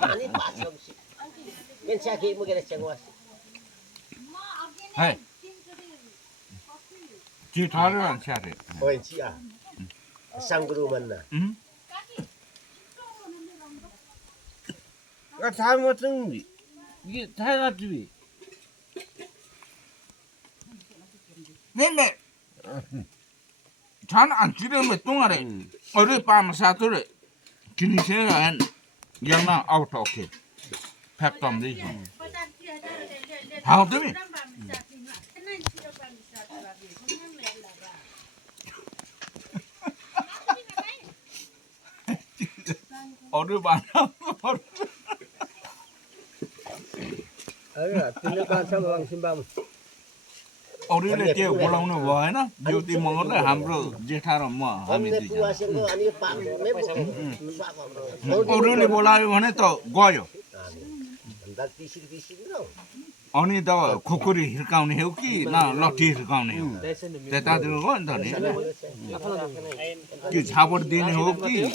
많이 빠져. 맨 차기 먹게 정와. Hey. Chị thái nó làm sao đấy? Ôi chị à. Sang guru manna. 아, 다 먹었던 이게 다가지비. 네네. 잔안 지르면 똥아래. 어디 밤 사토래. 기니세가 양나 아웃 오케이. 팩덤 되지. 하우 되미. 어디 밤 तिमीले कान्छ सिम्बाम 어린애 때 올라오는 거야? 요티 먹어도 함부로 제타로 뭐 하면 हामीले 되잖아. पुवासेको अनि पाल्ने 어른이 몰라요 하네 또 거요. भन्दा तिसिर न 아니 다 코코리 hirकाउने हो कि ना लट्ठी hirकाउने हो त्यता दिनु हो नि त नि कि छापट दिने हो कि